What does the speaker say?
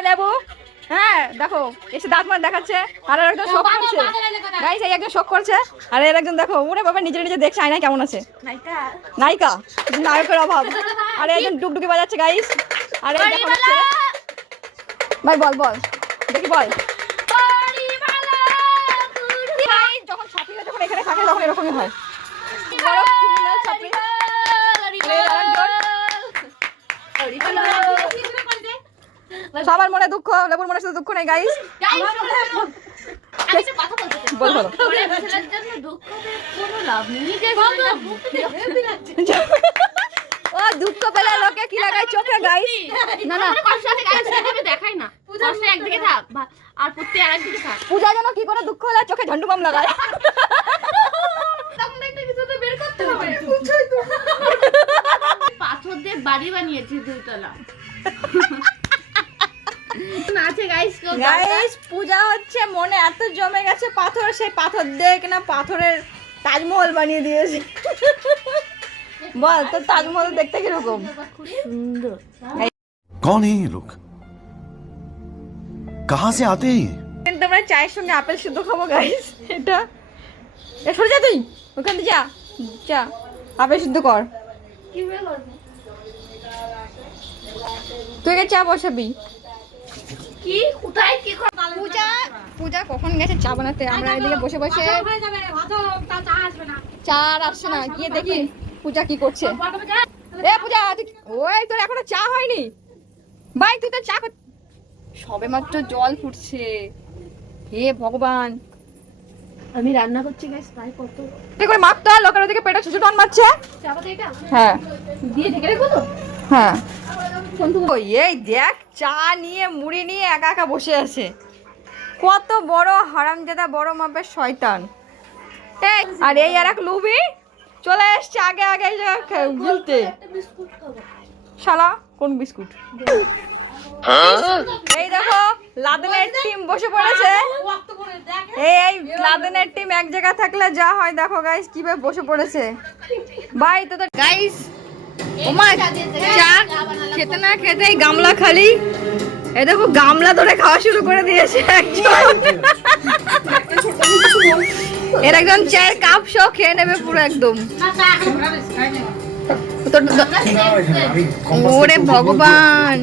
এসছে লেবু। হ্যাঁ দেখো এসে দাঁত মার দেখাচ্ছে, আর একজন শোক করছে গাইস, এই একজন শোক করছে, আর এর একজন দেখো ওরে বাবা নিজে নিজে দেখছে আয়নায় কেমন আছে, নায়িকা নায়কের অভাব। আর একজন ডুগডুগি বাজাচ্ছে গাইস, আর এই দেখো ভাই বল বল দেখি বল। যখন ছাত্রী যখন এখানে থাকে তখন এরকমই হয়। সবার মনে দুঃখ, লেবুর মনে শুধু দুঃখ নেই গাইস। বল বলো। ও দুঃখ পেলে লোকে কি লাগায় চোখে গাইস। না না দেখাই না, একদিকে থাক আর পুত্তি আরেকদিকে থাক। পূজা যেন কি করে দুঃখ হলে চোখে ঝন্ডু বাম লাগায়। পাথর দিয়ে বাড়ি বানিয়েছি 2 তলা। আছে গাইস, গাইস পূজা হচ্ছে মনে এত জমে গেছে পাথর, সেই পাথর দিয়ে কিনা পাথরের তাজমহল বানিয়ে দিয়েছে। বল তোর তাজমহল দেখতে কিরকম সুন্দর। कौन है ये लोग, कहाँ से आते हैं? কিন্তু আমরা চায়ের সঙ্গে আপেল সিদ্ধ খাবো গাইস। এটা সরে যা, তুই ওখান থেকে যা যা, আপেল সিদ্ধ কর। তুই চা বসাবি কি কোথায় কি পূজা? পূজা কখন গেছে চা বানাতে, আমরা এদিকে বসে বসে। চা আর আসছে না, গিয়ে দেখি পূজা কি করছে। এ পূজা ওই তোর এখনো চা হয়নি ভাই, তুই তো চা সবে মাত্র জল ফুটছে। হে ভগবান, আমি রান্না করছি গাইস, তাই কত করে মাপতে হয়, লোকের ওদিকে পেটে ছুঁচো টান মারছে। চাপাতে এটা হ্যাঁ দিয়ে ঢেকে রাখবো তো। হ্যাঁ ওই এই দেখ চা নিয়ে মুড়ি নিয়ে একা একা বসে আছে, কত বড় হারামজাদা, বড় মাপের শয়তান। এই আর এই আর এক লুবি চলে এসছে আগে আগে গিলতে। শালা কোন বিস্কুট? এই দেখো লাদেনের টিম বসে পড়েছে। এই লাদেনের টিম এক জায়গা থাকলে যা হয় দেখো গাইস কিভাবে বসে পড়েছে। ভাই তো গাইস ওমা চা খেতে না খেতেই গামলা খালি। এই দেখো গামলা ধরে খাওয়া শুরু করে দিয়েছে একজন। এর একজন চায়ের কাপ সহ খেয়ে নেবে পুরো একদম। ওরে ভগবান।